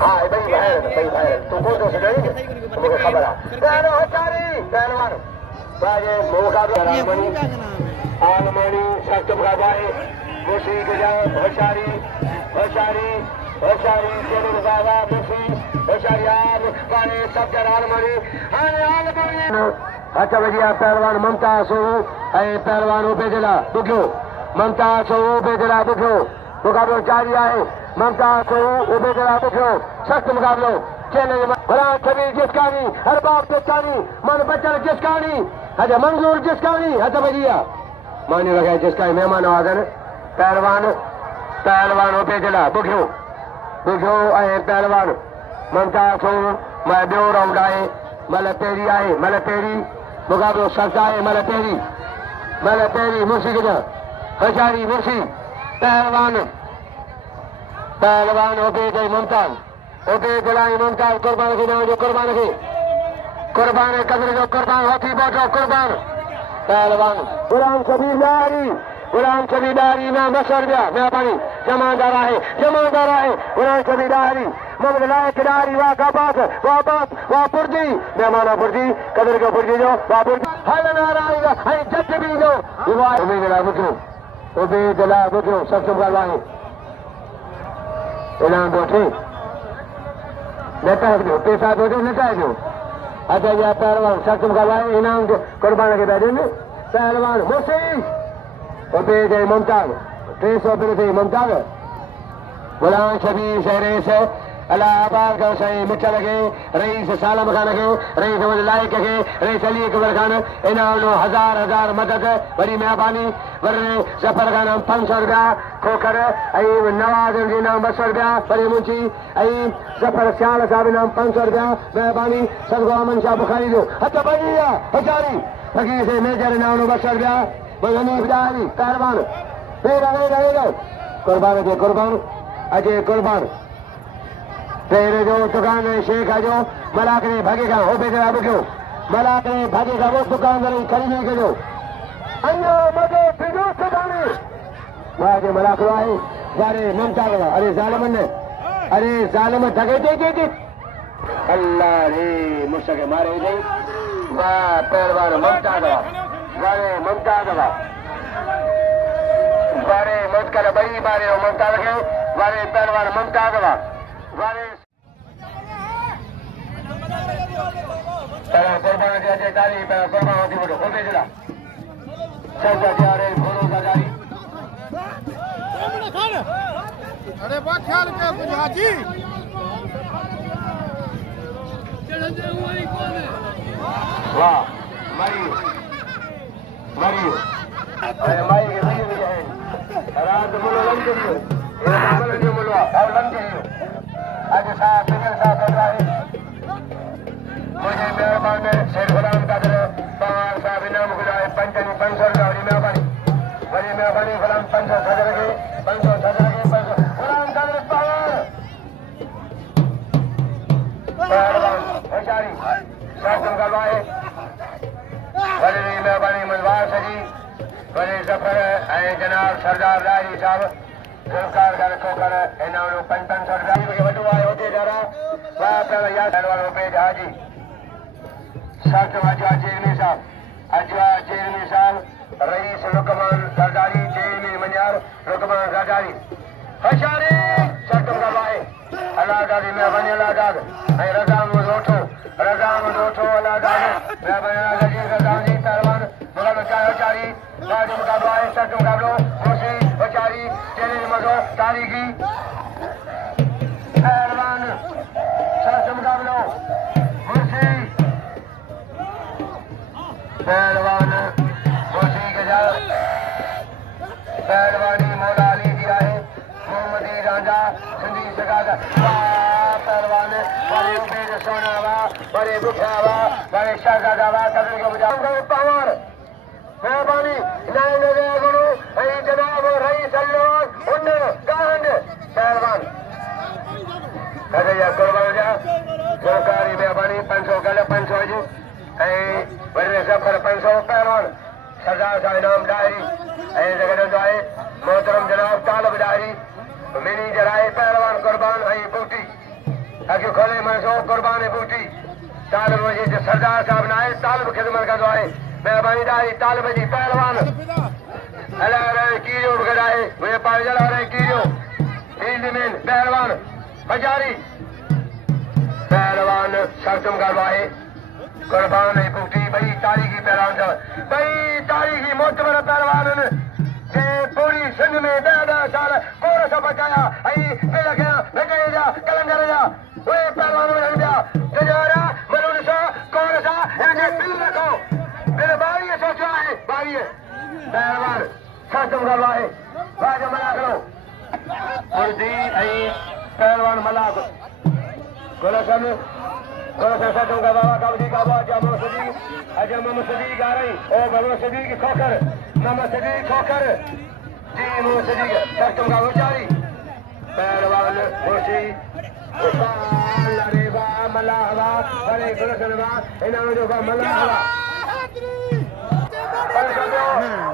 हाँ भाई बाहर तू कौन दोस्त नहीं मुझे खबर है पहले होचारी पहलवान बाजे मुकाबला आलमनी सख्त मुकाबला मुसी गजा होचारी होचारी होचारी चलो मुकाबला मुसी होचारी आप बारे सब जन आलमनी आलमनी अच्छा भैया पहलवान ममता सो है पहलवान उपेजला बुक्यो ममता सो उपेजला बुक्यो मुकाबलो जारी है ममता सो उपेजला बुक्यो सख्त मुकाबलो चैलेंज भला छवि जिसकानी अरबाब जिसकानी मन बचन जिसकानी अच्छा मंजूर जिसकानी अच्छा भैया मानी लगा जिसका मेहमान आवाजन पहलवान पहलवान उपेजला बुक्यो बुक्यो है पहलवान ममता सो मैं बो राउंड आए मल पेरी आए मल पेरी मुकाबलो सख्त आए मल पेरी मुर्सी गजा हजारी मुर्सी पहलवान पहलवान उबेद मुमताज उबेद मुमताज कुर्बान के नाम जो कुर्बान कदर जो कुर्बान हाथी बैठो कुर्बान पहलवान गुलाम शबीदारी में 10 रुपया मेहरबानी जमानदार है गुलाम शबीदारी मोहम्मद लायक खिलाड़ी वाह पुर्जी मेहमाना पुर्जी कदर का पुर्जी जो वाह पुर्जी हल नारायगा है जट भी जो उबेदला बुक्यो सब गलवाए इनाम बोठे नेता है पैसा बोठे नेता है अच्छा या पहलवान सब गलवाए इनाम कुर्बान के बैठे में पहलवान मुसी उबेद मुमताज 300 रुपये मुमताज गुलाम शबीर शहरे से अलाहाबाद का सही मिठा लगे रईस सालम खान के रईस लायक के रईस अली अकबर खान इनाम नो हजार मदद बड़ी मेहरबानी वरने जफर खान 500 रुपया खोकर नवाज इनाम 200 रुपया बड़ी मुंशी जफर सियाल साहब इनाम 500 रुपया मेहरबानी सदगो अमन शाह बुखारी जो अच्छा भैया हजारी फकीर से मेजर इनाम 200 रुपया हनीफदारी पहलवान कुर्बान के कुर्बान अजय कुर्बान तेरे जो दुकान है शेख है जो मलाक ने भागेगा हो बेचरा क्यों मलाक ने भागेगा वो दुकान खरीदने के जो अन्य मजे फिर दुकाने वाह मलाक आए सारे ममता का अरे जालम ठगे दे अल्लाह रे मुझसे मारे गई वाह पहलवान ममता का बारे मत कर बड़ी बारे ममता लगे बारे पहलवान ममता का कुर्बान जैसे ताली कुर्बान होती बोलो हो बेचला अरे बहुत ख्याल क्या कुछ हाजी वाह मरी अरे माई के भी है रात बोलो लंके ये बोलो और लंके आज साहब सिंगल साहब कर रहा है मुझे मेहरबान शेर गुलाम कादर पवार साहब इनाम गुजारे 500 रुपया बड़ी मेहरबानी गुलाम 500 सदर के 500 गुलाम कादर पवार पहलवान होशियारी शासन करवाए बड़ी मेहरबानी मनवार सजी बड़े जफर जनाब सरदार राही साहब जुल्फकार का रखो कर इनाम 500 रुपया होते जा रहा वह पहले याद वालों पे जहाजी अजवा चेरनी साहब रईस रुकमान सरदारी चेरनी मनियार रुकमान सरदारी हशारी सटम गवाए अलादादी मेहरबानी अलादाद रजाम रोठो अलादाद मेहरबानी रजाम जी पहलवान मुगल हशारी राज मुकाबला सटम मुकाबलो मुसी हशारी चेरनी मजो तारीखी पहलवान सटम मुकाबलो पहलवान मुसी गजा पहलवानी मौला अली दिया है मोहम्मदी राजा सिंधी सगादा पहलवान बड़े उबेद सोनावा बड़े बुखावा बड़े शहजादावा कदर को बुझाऊंगा पावर मेहरबानी नाइन लगे गुरु जनाब रईस अल्लाह उन्न गांड पहलवान कदया कुर्बान जा सरकारी मेहरबानी 500 गले 500 जी बड़े सफर 500 पहलवान सरदार साहब इनाम डायरी जगह आए मोहतरम जनाब तालब डायरी मिनी जराए पहलवान कुर्बान बूटी अगे खोले मनसो कुर्बान बूटी तालब जी सरदार साहब ने आए तालब खिदमत कर दो आए मेहरबानी दाई तालब जी पहलवान अला रहे कीरियो बगड़ाए वे पाए जला रहे कीरियो फील्ड में पहलवान हजारी पहलवान सरतम करवाए कुर्बान बूटी भाई तारीखी पहलवान भाई तारीखी मोतबर पहलवान जे पूरी सिंध में 10 साल कोरस बचाया आई लगा लगे जा कलंदर जा वे पहलवान में जा गजारा मनुष्य कोरसा इनके दिल रखो मेरे बारी सोचा है बारी है पहलवान सरतम करवाए बाज मना करो उर्दी आई पहलवान मला गोलसन गोलसन सरतम का बाबा कबड्डी का बाबा जामो सदी अजम मुसदी गा रही ओ भगवान सदी की खोकर नमस्ते खोकर जी मुसदी सरतम का उचारी पहलवान खुशी अरे वाह मलाहवा अरे गोलसन वाह इन्होंने जो मलाहवा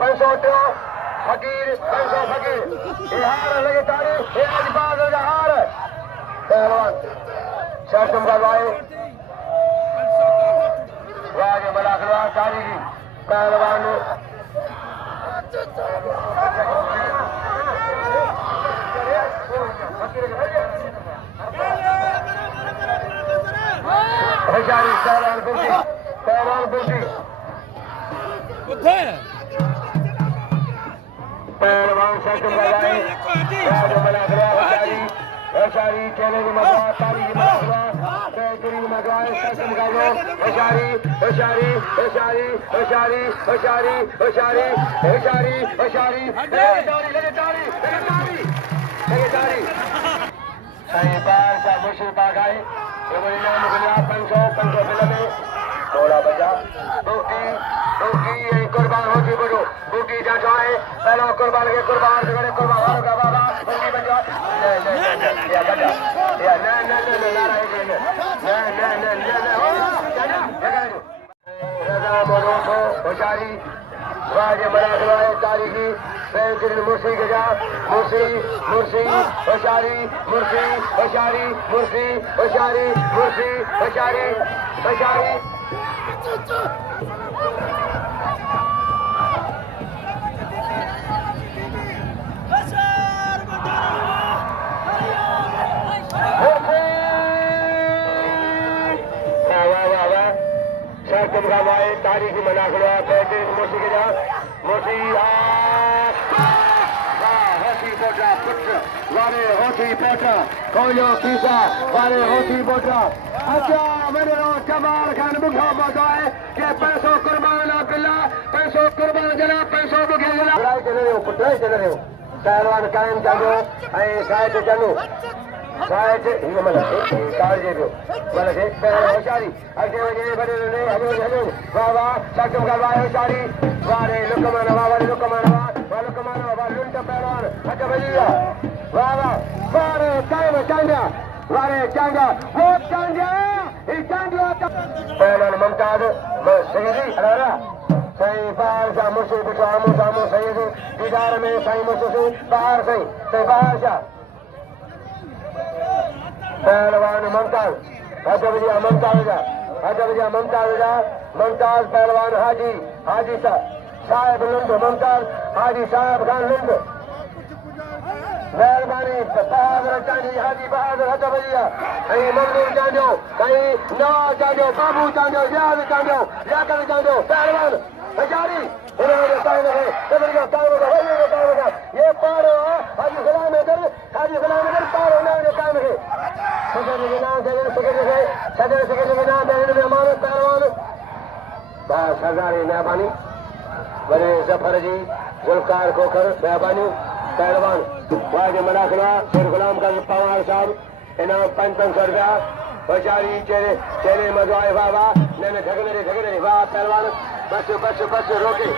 पैसों तो फकीर पैसों फकीर ये हार लगे तारे ये आज बादल का हार पहलवान सरतम का वाहे वाह मलाहवा तारीखी पहलवान हजारी पहलवान बुद्धि पहलवान सरतम लगाए हजारी चेले की मगवा तारी की मगवा तेरी की मगवाए सरतम का लो हजारी हजारी हजारी हजारी हजारी हजारी हजारी हजारी लगे तारी सही बार का मुश्किल पाक आए नाम गुलिया 500 फिल्म थोड़ा बजा बूटी कुर्बान होती बड़ो बूटी जांचो है पहला कुर्बान के कुर्बान से बड़े कुर्बान का बाबा बूटी बजा या बजा या ना रजा मोरो होशारी वाजे मरा गए तारीखी बेंचन मुर्सी गजा मुर्सी मुर्सी होशारी मुर्सी होशारी मुर्सी होशारी मुर्सी होशारी होशारी सरतम गावाए तारीखी मना खड़ा बेंचन मुर्सी गजा मुर्सी होती पोटा पुत्र वारे होती पोटा कोयो कीसा वारे होती पोटा अच्छा मेरे रो जमाल खान बुखा बताए कि पैसों कुर्बान अब्दुल्ला पैसों कुर्बान जना पैसों बुखे जना लड़ाई चल रहे हो पुत्राई चल रहे हो पहलवान कायम चाहो ऐ साइड चलो साइड ये मतलब कार जे दो मतलब एक पहले होशारी अगे वजे बड़े ने हलो वाह वाह सरतम करवाए होशारी वारे लुकमान वारे लुकमान वाह लुंट पहलवान अच्छा भैया वाह वाह वारे टाइम चांदा वारे चांदा वो चांदा ये चांदा पहलवान मुमताज सैयदी अरे सही बाहर जा मुझसे बिठो आमो सामो सैयदी दीदार में सही मुझसे बाहर सही बाहर जा पहलवान मुमताज अच्छा भैया मुमताज पहलवान हाजी साहब लुंड मुमताज हाजी साहब खान लुंड मेहरबानी बहादुर चांदी हाजी बहादुर हथ भैया कहीं मंजूर चांदो कहीं नवाज चांदो बाबू चांदो याद चांदो याकर चांदो पहलवान हजारी ये पारो हाजी गुलाम पारो काम है सरदारी मेहरबानी बड़े जफर जी जुल्फकार खोखर मेहरबानी पहलवान वाज मनाखला शेर गुलाम का पवार साहब इनाम 500 रुपया होशारी चेहरे मजवाए बाबा ने झगड़े वाह पहलवान बस रोके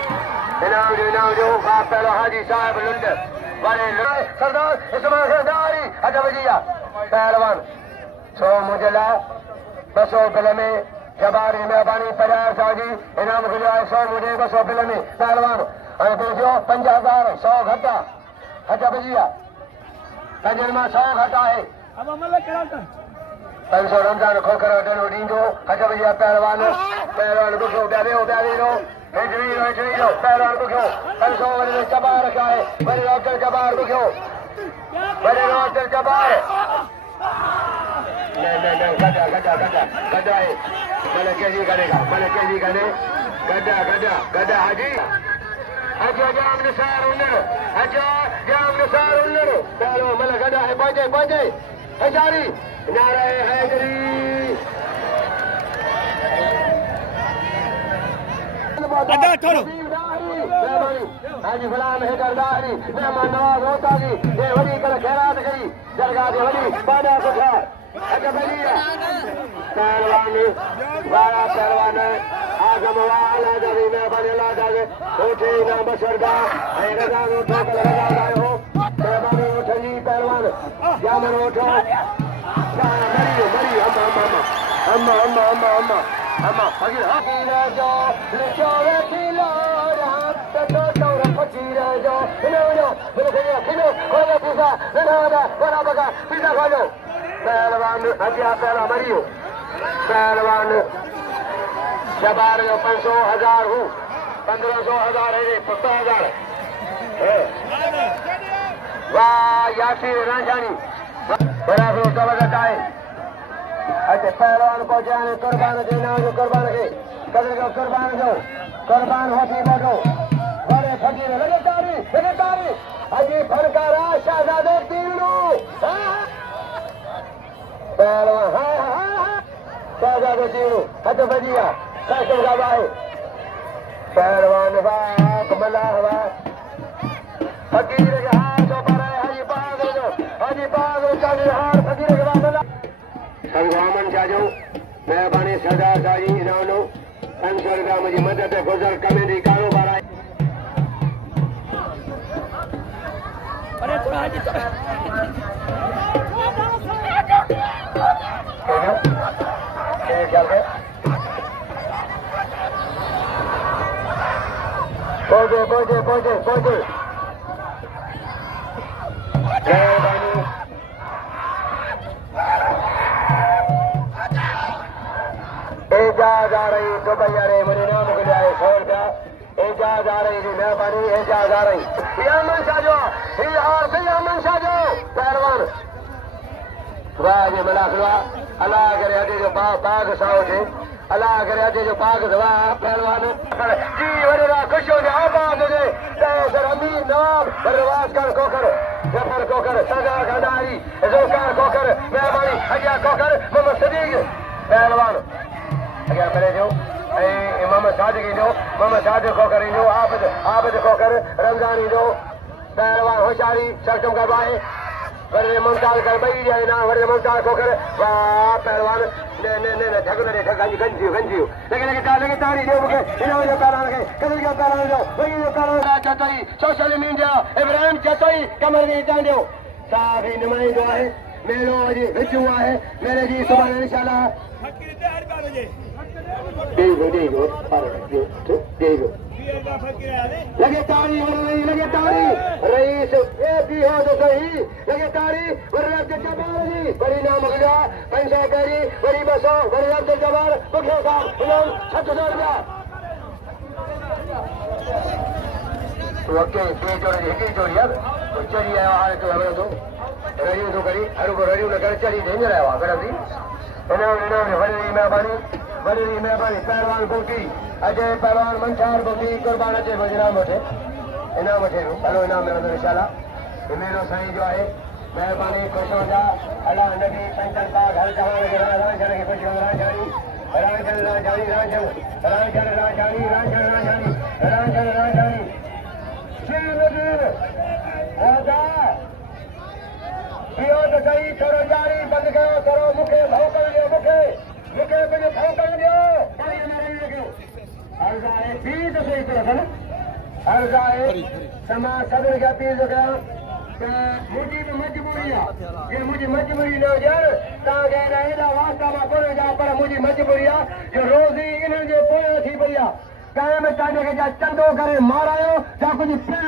इनाम जो वाह पहलवान हाजी साहब लुंड बड़े सरदार इस्माइल सरदारी अच्छा भैया पहलवान 100 मुजला 200 बिल में जबारी मेहरबानी 50 साजी इनाम गुजाए 100 मुझे 200 बिल में पहलवान जो 50,000 100 घटा अच्छा भैया तजर्मा 100 घटा है अब अमल 500 रमज़ान खोकर ॾिनो ॾींदो हथ भॼिया पहलवान बुखियो ॿिया ॾिनो पहलवान बुखियो 500 वरी चबार रखियो आहे वरी अब्दुल जब्बार बुखियो वरी अब्दुल जब्बार न गॾ आहे भले केजी करेगा गॾा हाजी अजो जाम निसार उन्नर पहलो मतलब गॾा है पहुंचे हजारी नारे हैदरी हाजी गुलाम हैदर दाहरी मेहमान नवाज होता जी ये वडी कर खैरात करी दरगाह दे वडी बादा सुठा अच्छा भलिया पहलवान आजम वाला जवी मेहमान अल्लाह जावे उठे ना बसरदा है रजा नो ठोकर लगा आए हो मेहमान उठली पहलवान जामन उठो मरी अम्मा फकीर जो लिखो वे किलो तो तौर फकीर जो नो किलो खोलो पिज़्ज़ा बड़ा बगा पिज़्ज़ा खोलो पहलवान अजिया पहला मरियो पहलवान जबार जो 500,000 हूँ 1500,000 है 15,000 वाह यासीर रांझानी बड़ा जबरदस्त है अच्छा पहलवान को जाने कुर्बान देना जो कुर्बान के कदर को कुर्बान होती बैठो बड़े फकीर लगे तारी अजी फनकारा शहजादे तीनू पहलवान शहजादे तीनू हद बजिया कसम का भाई पहलवान वाह कमला हवा फकीर के हाथ ऊपर है हाजी बाग चाली हार फकीर के बाद संगवामन जाजो मेहरबानी सरदार साजी इनामो 500 रुपया मुझी मदद गुजर कमेटी कारोबार आहे अरे थोड़ा हाजी ख्याल है पहुंचे मेहरबानी एजाज आ रही दुबई अरे मुझे नाम के लिए 100 रुपया एजाज आ रही थी मेहरबानी एजाज आ रही यामन साजो पहलवान वाह जी मिला अल्लाह करे अॼु जो बाग साओ थे अल्लाह करे अॼु जो बाग दवा पहलवान जी वॾेरा ख़ुशि हुजे आबाद हुजे सर अमीर नवाब रवाज कर कोकर जफर कोकर सजा गंडारी ज़ोकार कोकर मेहरबानी अजिया कोकर मोहम्मद सदीक पहलवान अॻियां करे ॾियो ऐं मोहम्मद सादिक ईंदो मोहम्मद सादिक कोकर ईंदो आबिद कोकर रमज़ान ईंदो पहलवान होशियारी सक्षम करबो आहे वरी मुमताज़ कर ॿई ॼणा ना वरी मुमताज़ कोकर वाह पहलवान न झगड़े गंजियो लगे तारी ॾियो मूंखे हिन जो पहलवान खे कदर जो पहलवान जो वही जो पहलवान चतोई सोशल मीडिया इब्राहिम चतोई कमर में हितां ॾियो साफ़ ही नुमाइंदो आहे मेलो अॼु विचूं आहे मेले जी सुभाणे इंशाअल्लाह लगे तारी रईस ए भी हो तो सही लगे तारी वरी अब्दुल जब्बार जी वरी नाम गया 500 करी वरी 200 वरी अब्दुल जब्बार बुखियो साहब इनाम 700 रुपया ओके बे जोड़ी हिकड़ी जोड़ी अब चढ़ी आयो हाणे तो हवे तो रहियो तो करी हर को रहियो न करे चढ़ी देंगे रहा गरम दी इनाम वरी मेहरबानी पहलवान कोटी अजय पहलवान मंछार बोली कुर्बान अजय इनाम वठे हलो इनाम मिलंदो इंशाअल्लाह मेलो साईं जो आहे मेहरबानी ख़ुशि हुजा अल्लाह नबी पंचन पाक हर जहान के रांझण खे ख़ुशि रांझानी श्री नबीर राजा इहो त सही थोरो जारी बंदि कयो थोरो मूंखे भौंकण ॾियो मूंखे पंहिंजो भौंकण ॾियो अर्ज़ आहे पीर त सही थो न अर्ज़ आहे त मां सभिनी खे अपील थो कयां त मुंहिंजी बि मजबूरी आहे जे मुंहिंजी मजबूरी न हुजे तव्हांखे हेॾा वास्ता मां कोन विझां पर मुंहिंजी मजबूरी आहे जो रोज़ी इन्हनि जे पोइ थी पई आहे कंहिं में तव्हांखे चंदो करे मारायो या कुझु